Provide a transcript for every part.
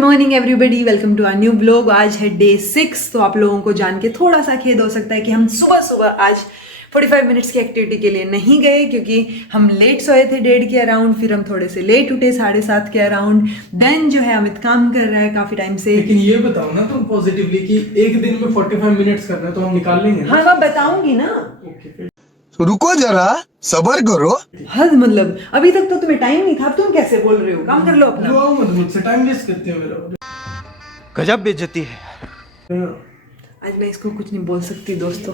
Morning everybody, welcome to our new blog. आज है day 6। तो आप लोगों को जान के थोड़ा सा खेद हो सकता है कि हम सुबह सुबह आज 45 मिनट्स की एक्टिविटी के लिए नहीं गए, क्योंकि हम लेट सोए थे 1:30 के अराउंड। फिर हम थोड़े से लेट उठे 7:30 के अराउंड। देन जो है अमित काम कर रहा है काफी टाइम से। लेकिन ये बताओ ना तुम पॉजिटिवली कि एक दिन में 45 मिनट्स करना है तो हम निकाल लेंगे ना? हाँ मैं बताऊंगी ना। तो रुको जरा, सबर करो। हद मतलब अभी तक तो तुम्हें टाइम नहीं था, अब तुम कैसे बोल रहे हो? काम कर लो अपना। लो मत मुझसे टाइम वेस्ट करते हो मेरा। गजब बेइज्जती है। आज मैं इसको कुछ नहीं बोल सकती दोस्तों,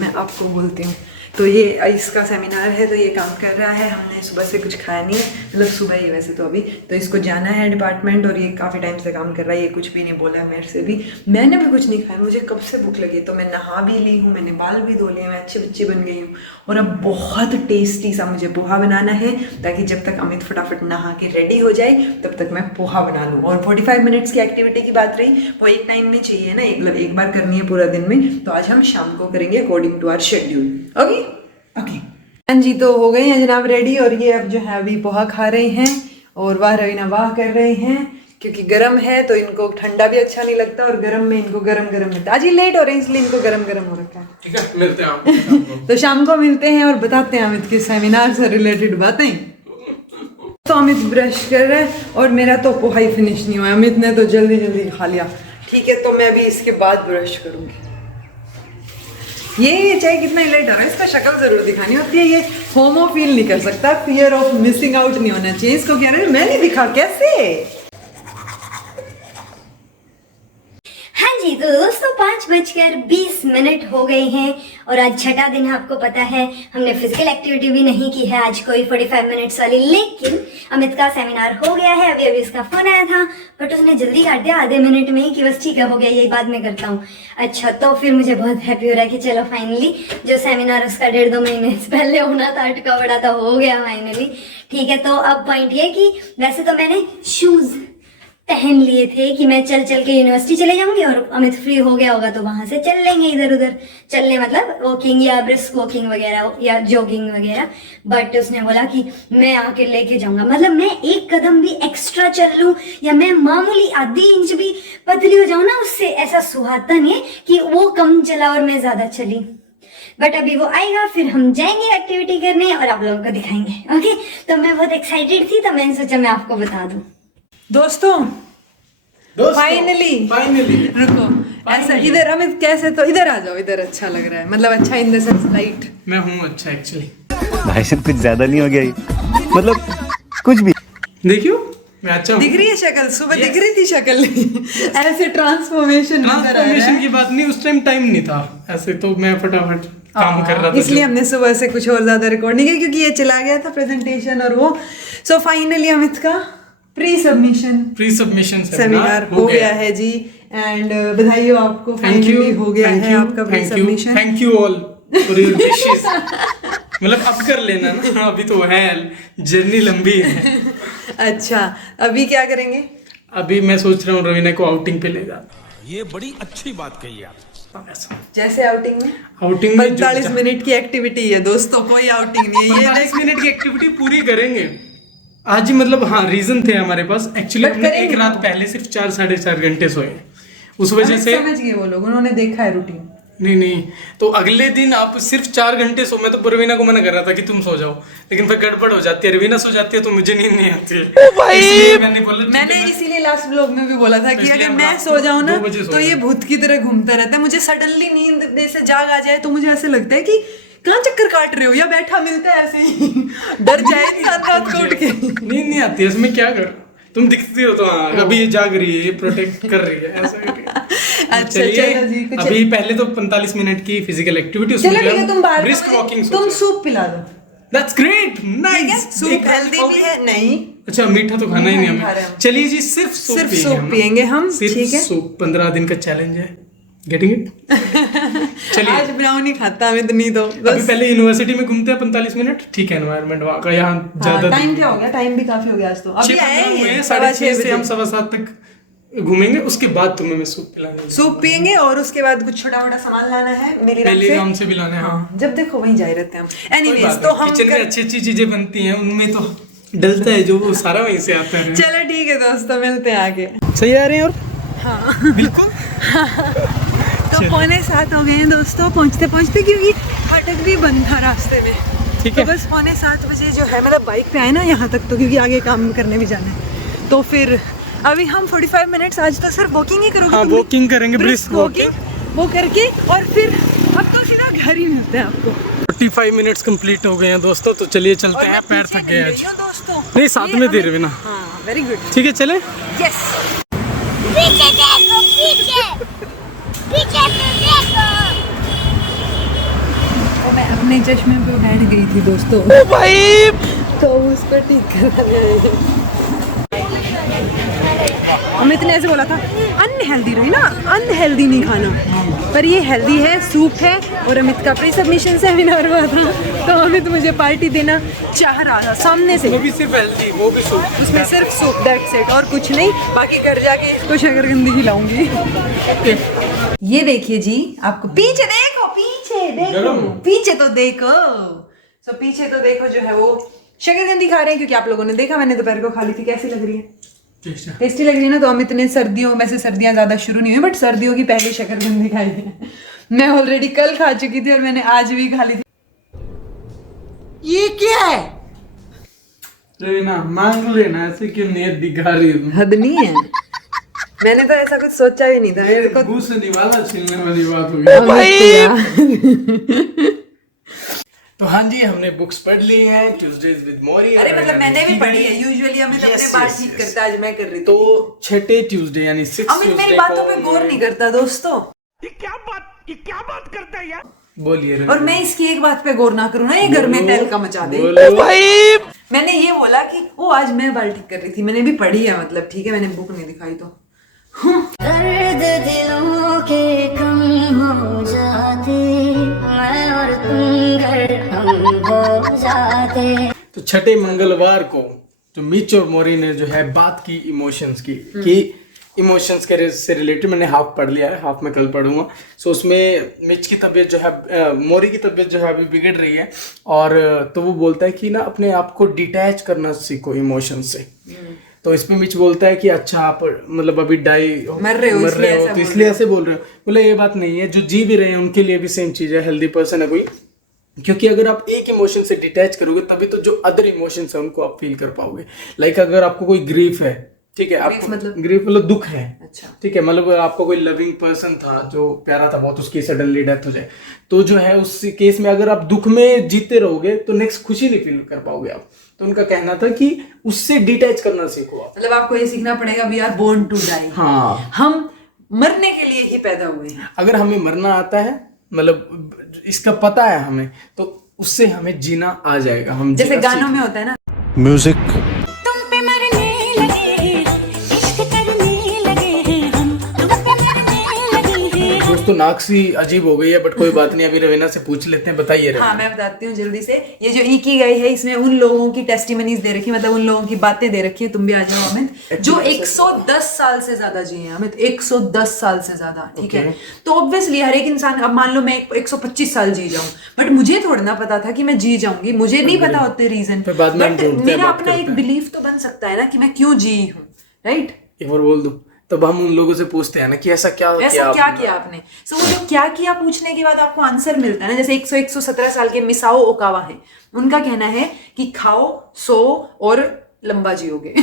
मैं आपको बोलती हूँ। तो ये इसका सेमिनार है, तो ये काम कर रहा है। हमने सुबह से कुछ खाया नहीं है, मतलब सुबह ही वैसे तो अभी। तो इसको जाना है डिपार्टमेंट, और ये काफ़ी टाइम से काम कर रहा है। ये कुछ भी नहीं बोला मेरे से भी, मैंने भी कुछ नहीं खाया। मुझे कब से भूख लगी, तो मैं नहा भी ली हूँ, मैंने बाल भी धो लिए, मैं अच्छी बच्ची बन गई हूँ। और अब बहुत टेस्टी सा मुझे पोहा बनाना है, ताकि जब तक अमित फटाफट नहा के रेडी हो जाए तब तक मैं पोहा बना लूँ। और 45 मिनट्स की एक्टिविटी की बात रही, वो एक टाइम में चाहिए ना, एक बार करनी है पूरा दिन में। तो आज हम शाम को करेंगे according to our schedule. Okay okay. हाँ जी, तो हो गए हैं जनाब रेडी। और ये अब जो है अभी पोहा खा रहे हैं, और वाह रवीना वाह कर रहे हैं, क्योंकि गर्म है तो इनको ठंडा भी अच्छा नहीं लगता, और गर्म में इनको गरम गरम लगता है। आज ये लेट हो रहे हैं इसलिए इनको गरम गरम हो रखा है। ठीक है, मिलते हैं आपको। तो शाम को मिलते हैं और बताते हैं अमित के सेमिनार से रिलेटेड बातें। तो अमित ब्रश कर रहा है, और मेरा तो पोहा ही फिनिश नहीं हुआ। अमित ने तो जल्दी जल्दी खा लिया। ठीक है, तो मैं भी इसके बाद ब्रश करूंगी। ये चाहे कितना ही लेट हो रहा है, इसका शक्ल जरूर दिखानी होती है। ये होमो फील नहीं कर सकता, फियर ऑफ मिसिंग आउट नहीं होना चाहिए इसको। कह रहे हैं मैं नहीं दिखा, कैसे? हाँ जी, तो दोस्तों 5:20 हो गए हैं, और आज छठा दिन है। आपको पता है हमने फिजिकल एक्टिविटी भी नहीं की है आज, कोई 45 मिनट्स वाली। लेकिन अमित का सेमिनार हो गया है। अभी इसका फोन आया था, बट उसने जल्दी काट दिया आधे मिनट में ही, कि बस ठीक है हो गया, यही बाद में करता हूँ। अच्छा, तो फिर मुझे बहुत हैप्पी हो रहा है कि चलो फाइनली जो सेमिनार उसका 1.5-2 महीने से पहले होना था, अटका बड़ा था, हो गया फाइनली। ठीक है, तो अब पॉइंट ये कि वैसे तो मैंने शूज पहन लिए थे कि मैं चल चल के यूनिवर्सिटी चले जाऊंगी, और अमित फ्री हो गया होगा तो वहां से चल लेंगे इधर उधर। चलने मतलब वॉकिंग या ब्रिस्क वॉकिंग वगैरह या जॉगिंग वगैरह। बट उसने बोला कि मैं आके लेके जाऊंगा, मतलब मैं एक कदम भी एक्स्ट्रा चल लूं या मैं मामूली आधी इंच भी पतली हो जाऊं ना, उससे ऐसा सुहाता नहीं है कि वो कम चला और मैं ज्यादा चली। बट अभी वो आएगा, फिर हम जाएंगे एक्टिविटी करने और आप लोगों को दिखाएंगे। ओके, तो मैं बहुत एक्साइटेड थी, तो मैंने सोचा मैं आपको बता दूं। दोस्तों फाइनली रुको, ऐसा इधर अमित कैसे, तो इधर आ जाओ, इधर अच्छा लग रहा है, मतलब अच्छा इन द सेंस लाइट। मैं हूँ अच्छा एक्चुअली। भाई साहब कुछ ज्यादा नहीं हो गया ये? मतलब कुछ भी। देखियो मैं अच्छा हूँ। दिख रही है शक्ल? सुबह दिख रही थी शक्ल ऐसे ट्रांसफॉर्मेशन की बात नहीं, उस टाइम टाइम नहीं था ऐसे, तो मैं फटाफट काम कर रहा था, इसलिए हमने सुबह से कुछ और ज्यादा रिकॉर्ड नहीं किया, क्योंकि ये चला गया था प्रेजेंटेशन और वो। सो फाइनली अमित का प्री सबमिशन सेमिनार हो गया है जी। एंड बधाई हो आपको, फाइनली हो गया है आपका pre submission. Thank you all for your wishes. मतलब अब कर लेना ना, अभी तो है, जर्नी लंबी है। अच्छा, अभी क्या करेंगे? अभी मैं सोच रहा हूँ रवीना को आउटिंग पे ले जाना। ये बड़ी अच्छी बात कही आप। जैसे आउटिंग में 45 मिनट की एक्टिविटी है दोस्तों, कोई आउटिंग नहीं है। ये 45 मिनट की एक्टिविटी पूरी करेंगे आज ही। मतलब हाँ, रीजन थे हमारे पास एक्चुअली। हमने एक रात पहले सिर्फ 4-4.5 घंटे सोए, उस वजह से। समझ गए वो लोग, उन्होंने देखा है रूटीन। नहीं, तो अगले दिन आप सिर्फ 4 घंटे सो। मैं तो रवीना को मना कर रहा था कि तुम सो जाओ, लेकिन फिर गड़बड़ हो जाती है। रवीना सो जाती है तो मुझे नींद नहीं आती है। ओ भाई, मैंने इसीलिए लास्ट ब्लॉग में भी बोला था कि अगर मैं सो जाऊं ना तो ये भूत की तरह घूमता रहता है। मुझे सडनली नींद से जाग आ जाए तो मुझे ऐसे लगता है कि कहाँ चक्कर काट रहे हो, या बैठा मिलता है ऐसे ही, डर जाए इंसान रात को उठ के। नींद नहीं आती है, इसमें क्या कर, तुम दिखती हो तो हाँ, अभी ये जाग रही है, ये प्रोटेक्ट कर रही है ऐसा करके। अच्छा चलो जी, अभी पहले तो 45 मिनट की फिजिकल एक्टिविटी, ब्रिस्क वॉकिंग, तुम सूप पिला दो। That's great, nice. Soup healthy भी है। नहीं अच्छा, मीठा तो खाना ही नहीं हमें। चलिए जी, सिर्फ सूप पियेंगे हम। ठीक है, सूप 15 दिन का चैलेंज है। Getting it? चलिए, आज ब्राउनी खाता हमें तो नहीं दो। अभी पहले यूनिवर्सिटी में घूमते हैं 45 मिनट। ठीक है, एनवायरनमेंट वहाँ का, यहाँ ज्यादा टाइम क्या हो गया? टाइम भी काफी हो गया आज तो। अभी आए हैं 6:30 से हम 7:15 तक घूमेंगे। उसके बाद तुम्हें मैं सूप पिलाऊंगा, सूप पियेंगे, और उसके बाद कुछ छोटा मोटा सामान लाना है मेलीग्राम से भी लाना है। हाँ, जब देखो वहीं जाए रहते हैं हम। एनीवेज, तो हम किचन में अच्छी चीजें बनती हैं, उनमें तो डलता है जो वो सारा वहीं से आता है। चलो ठीक है दोस्तों, मिलते हैं आगे। सही आ रहे हैं और हाँ बिल्कुल। तो 6:45 हो गए हैं दोस्तों पहुँचते पहुँचते, क्योंकि फाटक भी बंद था रास्ते में। ठीक तो है। बस 6:45 बजे जो है, मतलब बाइक पे आए ना यहाँ तक, तो क्योंकि आगे काम करने भी जाना है। तो फिर अभी हम 45 मिनट्स आज तो सिर्फ वॉकिंग ही करोगे? हाँ, तुम भी? वॉकिंग करेंगे, brisk वॉकिंग वो करके, और फिर अब तो सीधा घर ही मिलते हैं आपको। 45 मिनट्स कंप्लीट हो गए हैं दोस्तों, तो चलिए चलते और हैं, मैं पैर पीछे थक गए गिर आज। गई हूँ दोस्तों। नहीं, साथ ये में दे हमें- रहे ना। हाँ, वेरी गुड। ठीक है, चले। यस। पीछे देखो, पीछे पीछे देखो। तो मैं अपने चश्मे पे बैठ गई थी दोस्तों। ओ भाई, तो उसको ठीक करना। अमित ने ऐसे बोला था अनहेल्दी रही ना, अनहेल्दी नहीं खाना, पर ये हेल्दी है, सूप है। और अमित का प्री सबमिशन सेमिनार हुआ था, तो अमित मुझे पार्टी देना चाह रहा था सामने से। वो भी सिर्फ हेल्दी, वो भी सूप। उसमें सिर्फ सूप, दैट्स इट, और कुछ नहीं। बाकी घर जाके इसको शकरकंदी खिलाऊंगी। ये देखिए जी, आपको पीछे देखो, पीछे देखो, पीछे तो देखो। सो पीछे तो देखो जो है वो शकरकंदी खा रहे हैं, क्योंकि आप लोगों ने देखा मैंने दोपहर को खा ली थी। कैसी लग रही है? टेस्टी लग रही है ना। तो अमित ने सर्दियों, वैसे सर्दियां ज्यादा शुरू नहीं हुई, बट सर्दियों की पहली शकरकंदी खाई है। मैं ऑलरेडी कल खा चुकी थी और मैंने आज भी खा ली थी। ये क्या है? ना मांग लेना, ऐसे क्यों नियत दिखा रही है? हद नहीं है। मैंने तो ऐसा कुछ सोचा भी नहीं था। मेरे को मुंह से निवाला छीनने वाली बात हो गई। तो हाँ जी, हमने बुक्स पढ़ ली हैं, ट्यूसडेज विद मोरी। अरे मतलब मैंने भी पढ़ी है। यूजुअली अमित अपने बात ठीक करता है, आज मैं कर रही थी। तो छठे ट्यूसडे यानी 6 अमित मेरी बातों पे गौर नहीं करता दोस्तों। ये क्या बात करता है यार? बोलिए। और मैं इसकी एक बात पे गौर ना करूँ ना, ये घर में तहलका मचा दे। मैंने ये बोला कि वो आज मैं बाल ठीक कर रही थी, मैंने भी पढ़ी है, मतलब ठीक है, मैंने बुक नहीं दिखाई तो। दर्द दिलों के कम हो जाते, मैं और तुम घर हम हो जाते। तो छठे मंगलवार को जो मिच और मोरी ने जो है बात की इमोशंस की, कि इमोशंस के से रिलेटेड मैंने हाफ पढ़ लिया है, हाफ मैं कल पढ़ूंगा। सो उसमें मिच की तबीयत जो है, मोरी की तबीयत जो है अभी बिगड़ रही है, और तो वो बोलता है कि ना अपने आप को डिटैच करना सीखो इमोशन से। तो इसमें मिच बोलता है कि अच्छा आप मतलब अभी मर रहे हो तो इसलिए ऐसे बोल रहे हो। बोले ये बात नहीं है, जो जी भी रहे हैं उनके लिए भी सेम चीज़ है, हेल्दी पर्सन है कोई। क्योंकि अगर आप एक इमोशन से डिटैच करोगे तभी तो जो अदर इमोशंस है उनको आप फील कर पाओगे। लाइक अगर आपको कोई ग्रीफ है, ठीक है, आपको ग्रीफ मतलब दुख है, अच्छा, ठीक है, मतलब आपको कोई लविंग पर्सन था जो प्यारा था बहुत, उसकी सडनली डेथ हो जाए, तो जो है उस केस में अगर आप दुख में जीते रहोगे तो नेक्स्ट खुशी नहीं फील कर पाओगे आप। तो उनका कहना था कि उससे डिटैच करना सीखो आप। मतलब आपको ये सीखना पड़ेगा, we are born to die. हाँ, हम मरने के लिए ही पैदा हुए हैं। अगर हमें मरना आता है, मतलब इसका पता है हमें, तो उससे हमें जीना आ जाएगा। हम जैसे गानों में होता है ना, म्यूजिक। तुम पे मरने लगे, इश्क करने लगे हैं हम, तुम पे मरने लगे हैं। दोस्तों नाक सी अजीब हो गई है, बट कोई बात नहीं, अभी रवीना से पूछ लेते हैं। बताइए हाँ मैं बताती हूँ जल्दी से। ये जो की गई है, इसमें उन लोगों की टेस्टिमनीज दे रखी है, मतलब उन लोगों की बातें दे रखी है। तुम भी आ जाओ अमित, जो 110 साल से ज्यादा जिए हैं। अमित 110 साल से ज्यादा, ठीक है। तो ऑब्वियसली हर एक इंसान, अब मान लो मैं 125 साल जी जाऊं, बट मुझे थोड़ा ना पता था कि मैं जी जाऊंगी, मुझे नहीं पता होते रीजन, बट मेरा अपना एक बिलीफ तो बन सकता है ना कि मैं क्यों जी हूँ, राइट। एक बार बोल दो, तब हम उन लोगों से पूछते हैं ना कि ऐसा क्या किया आपने। सो वो जो क्या किया पूछने के बाद आपको आंसर मिलता है ना। जैसे 117 साल के मिसाओ ओकावा है, उनका कहना है कि खाओ, सो और लंबा जियोगे।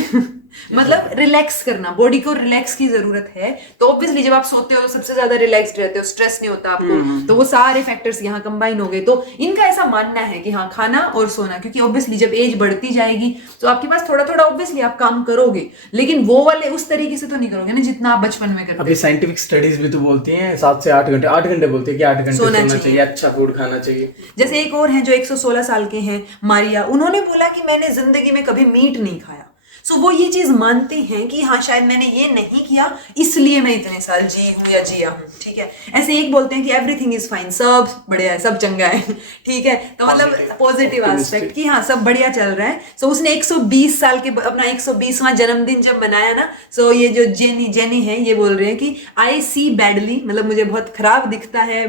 मतलब रिलैक्स करना, बॉडी को रिलैक्स की जरूरत है। तो ऑब्वियसली जब आप सोते हो तो सबसे ज्यादा रिलैक्स्ड रहते हो, स्ट्रेस नहीं होता आपको, तो वो सारे फैक्टर्स यहाँ कंबाइन हो गए। तो इनका ऐसा मानना है कि हाँ, खाना और सोना, क्योंकि ऑब्वियसली जब एज बढ़ती जाएगी तो आपके पास थोड़ा थोड़ा ऑब्वियसली आप काम करोगे, लेकिन वो वाले उस तरीके से तो नहीं करोगे ना जितना आप बचपन में करते। अभी साइंटिफिक स्टडीज भी तो बोलती हैं 7 से 8 घंटे, 8 घंटे बोलती है कि 8 घंटे सोना चाहिए, अच्छा फूड खाना चाहिए। जैसे एक और हैं जो 116 साल के हैं, मारिया, उन्होंने बोला कि मैंने जिंदगी में कभी मीट नहीं खाया। सो वो ये चीज मानते हैं कि हाँ शायद मैंने ये नहीं किया इसलिए मैं इतने साल जी हूँ या जिया हूँ, ठीक है। ऐसे एक बोलते हैं कि एवरीथिंग इज फाइन, सब बढ़िया है, सब चंगा है, ठीक है। तो मतलब पॉजिटिव एस्पेक्ट कि हाँ सब बढ़िया चल रहा है। सो उसने 120 साल के अपना 120वां जन्मदिन जब मनाया ना, सो ये जो जेनी है ये बोल रहे हैं कि आई सी बैडली, मतलब मुझे बहुत खराब दिखता है,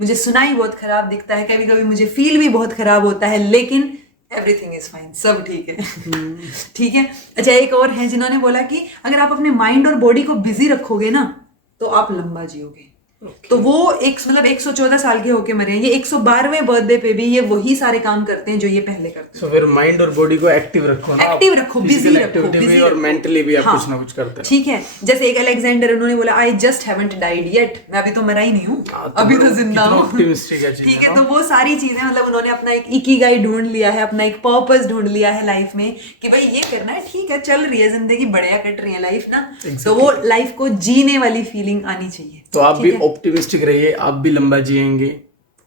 मुझे सुनाई बहुत खराब दिखता है, कभी कभी मुझे फील भी बहुत खराब होता है, लेकिन एवरीथिंग इज फाइन, सब ठीक है। ठीक है। अच्छा, एक और है जिन्होंने बोला कि अगर आप अपने माइंड और बॉडी को बिजी रखोगे ना तो आप लंबा जियोगे। तो वो एक मतलब 114 साल के होके मरे हैं। ये 112वें बर्थडे पे भी ये वही सारे काम करते हैं जो ये पहले करते So, फिर माइंड और बॉडी को एक्टिव रखो ना, एक्टिव रखो, बिजी रखो, एक्टिविटी busy और रखो। मेंटली भी आप हाँ, कुछ ना कुछ करते हैं। ठीक है। जैसे एक अलेक्जेंडर, उन्होंने बोला I just haven't died yet, मैं अभी तो मरा ही नहीं हूँ, अभी तो जिंदा हूँ। ऑप्टिमिस्टिक है चीज़, ठीक है। तो वो सारी चीजें मतलब उन्होंने अपना एक इकिगाई ढूंढ लिया है, अपना एक पर्पस ढूंढ लिया है लाइफ में कि भाई ये करना है, ठीक है, चल रही है जिंदगी, बढ़िया कट रही है लाइफ ना। तो वो लाइफ को जीने वाली फीलिंग आनी चाहिए। तो आप भी ऑप्टिमिस्टिक रहिए, आप भी लंबा जिएंगे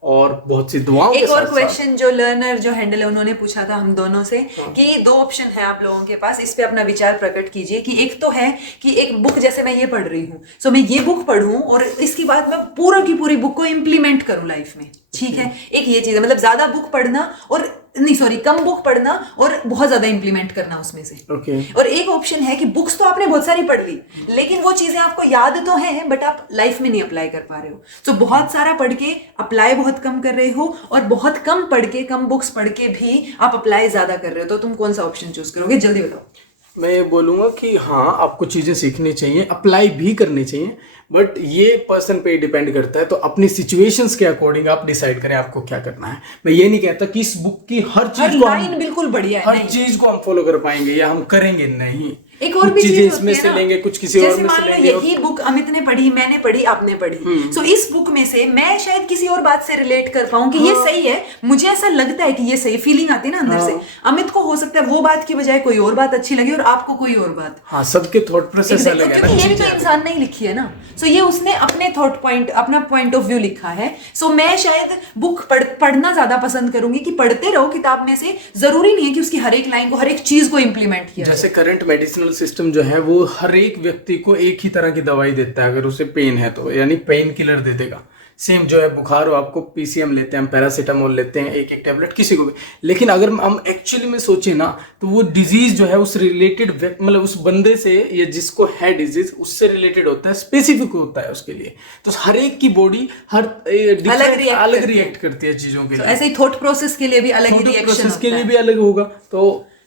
और बहुत सी दुआओं के एक और साथ क्वेश्चन जो लर्नर जो हैंडल है उन्होंने पूछा था हम दोनों से कि 2 ऑप्शन है आप लोगों के पास, इस पे अपना विचार प्रकट कीजिए। कि एक तो है कि एक बुक, जैसे मैं ये पढ़ रही हूँ, सो मैं ये बुक पढ़ूं और इसके बाद मैं पूरा की पूरी बुक को इम्प्लीमेंट करूं लाइफ में। ठीक है, एक ये चीज है, मतलब ज्यादा बुक पढ़ना और नहीं सॉरी कम बुक पढ़ना और बहुत ज्यादा इंप्लीमेंट करना उसमें से। ओके। और एक ऑप्शन है कि बुक्स तो आपने बहुत सारी पढ़ ली लेकिन वो चीजें आपको याद तो है बट आप लाइफ में नहीं अप्लाई कर पा रहे हो। तो बहुत सारा पढ़ के अप्लाई बहुत कम कर रहे हो और बहुत कम पढ़ के, कम बुक्स पढ़ के भी आप अप्लाई ज्यादा कर रहे हो। तो तुम कौन सा ऑप्शन चूज करोगे, जल्दी बताओ। मैं ये बोलूंगा कि हाँ, आपको चीजें सीखनी चाहिए, अप्लाई भी करनी चाहिए, बट ये पर्सन पे डिपेंड करता है। तो अपनी सिचुएशंस के अकॉर्डिंग आप डिसाइड करें आपको क्या करना है। मैं ये नहीं कहता कि इस बुक की हर चीज को लाइन बिल्कुल बढ़िया है, हर नहीं। चीज को हम फॉलो कर पाएंगे या हम करेंगे नहीं। एक और भी कुछ चीजें चीज इसमें होती से है ना, लेंगे, कुछ किसी और जैसे में मान से लो लेंगे। यही बुक अमित ने पढ़ी, मैंने पढ़ी, आपने पढ़ी, सो इस बुक में से मैं शायद किसी और बात से रिलेट कर पाऊं कि ये सही है, मुझे ऐसा लगता है कि ये सही, फीलिंग आती है ना अंदर से। अमित को हो सकता है वो बात की बजाय कोई और बात अच्छी लगे और आपको कोई और बात। हाँ, सबके थॉट प्रोसेस अलग है ना, क्योंकि ये भी तो इंसान नहीं लिखी है ना। सो ये उसने अपने थॉट पॉइंट, अपना पॉइंट ऑफ व्यू लिखा है। सो मैं शायद बुक पढ़ना ज्यादा पसंद करूंगी कि पढ़ते रहो किताब में से, जरूरी नहीं है कि उसकी हर एक लाइन को, हर एक चीज को इंप्लीमेंट किया। जैसे करंट मेडिसिनल सिस्टम जो है वो हर एक व्यक्ति को एक ही तरह की दवाई देता है। अगर उसे पेन है तो यानी पेन किलर दे देगा। सेम जो है बुखार हो, आपको पीसीएम लेते हैं, हम पैरासीटामोल लेते हैं, एक एक टेबलेट किसी को भी। लेकिन अगर हम एक्चुअली में सोचें ना तो वो डिजीज जो है उस रिलेटेड मतलब उस बंदे से या जिसको है डिजीज उससे रिलेटेड होता है, स्पेसिफिक होता है उसके लिए। तो हर एक की बॉडी हर अलग रिएक्ट करती है चीजों के लिए। ऐसे ही थॉट प्रोसेस के लिए भी अलग ही रिएक्शन प्रोसेस के लिए भी अलग होगा। तो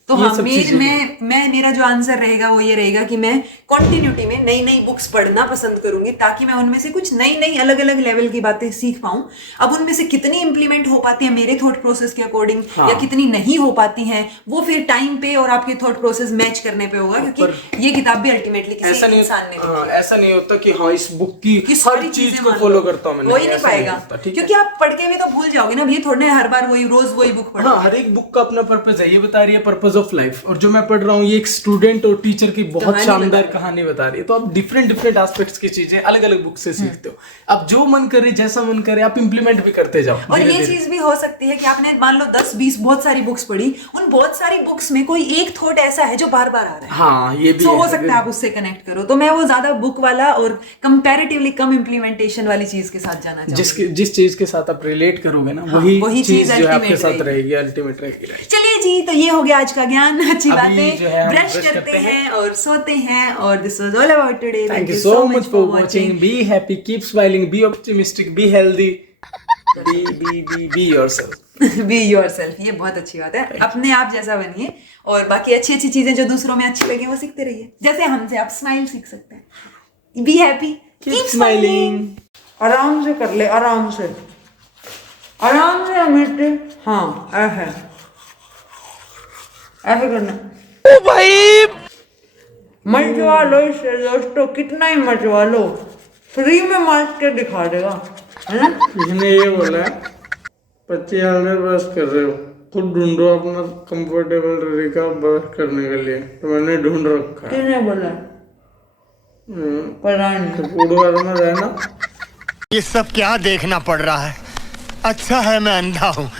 हाँ, मेरा जो आंसर रहेगा वो ये रहेगा कि मैं कंटिन्यूटी में नई नई बुक्स पढ़ना पसंद करूंगी ताकि मैं उनमें से कुछ नई नई अलग अलग लेवल की बातें सीख पाऊं। अब उनमें से कितनी इंप्लीमेंट हो पाती है मेरे थॉट प्रोसेस के अकॉर्डिंग या कितनी नहीं हो पाती हैं, वो फिर टाइम पे और आपके थॉट प्रोसेस मैच करने पे होगा। क्योंकि ये किताब भी अल्टीमेटली किसी इंसान ने लिखी है। ऐसा नहीं होता कि हाँ इस बुक की हर चीज को फॉलो करता हूँ, कोई नहीं पाएगा क्योंकि आप पढ़ के भी तो भूल जाओगे ना। ये थोड़ा हर बार वही रोज वही बुक पढ़ो। हाँ, हर एक बुक का अपना पर्पस है। ये बता रही है पर्पस ऑफ लाइफ, और जो मैं पढ़ रहा हूँ ये एक स्टूडेंट और टीचर की बहुत शानदार कहानी बता रही है। तो आप डिफरेंट एस्पेक्ट्स की चीजें अलग अलग बुक से सीखते हो। अब जो मन करे, जैसा मन करे, आप इंप्लीमेंट भी करते जाओ। और ये चीज भी हो सकती है कि आपने मान लो 10-20 बहुत सारी बुक्स पढ़ी, उन बहुत सारी बुक्स में कोई एक थॉट ऐसा है जो बार बार आ रहा है। हाँ, ये भी हो सकता है आप उससे कनेक्ट करो। तो मैं वो ज्यादा बुक वाला और कंपैरेटिवली कम इंप्लीमेंटेशन वाली चीज के साथ जाना चाहूंगी। जिस चीज के साथ आप रिलेट करोगे ना, वही चीज जो है आपके साथ रहेगी, अल्टीमेट रहेगी। चलिए जी, तो ये हो गया आज का ज्ञान, अच्छी बातें, ब्रश ब्रश करते हैं और सोते हैं। और this was all about today. Thank you so much for watching. Be happy, keep smiling, be optimistic, be healthy, be yourself. Be yourself, ये बहुत अच्छी बात है। अपने आप जैसा बनिए और बाकी अच्छी अच्छी चीजें जो दूसरों में अच्छी लगी वो सीखते रहिए। जैसे हमसे आप स्माइल सीख सकते हैं। Be happy, keep smiling. आराम से कर ले, आराम से अमित। हाँ, ऐसे करना। ओ भाई मचवा लो इसे दोस्तों, कितना ही मचवा लो, फ्री में मास्क के दिखा देगा, है ना। इसने ये बोला 25 साल में बस कर रहे हो, खुद ढूंढो अपना कंफर्टेबल तरीका बस करने के लिए। तो मैंने ढूंढ रखा है। किसने बोला? पता नहीं। पूर्व में रहना। ये सब क्या देखना पड़ रहा है? अच्छा है मैं अंधा हूँ।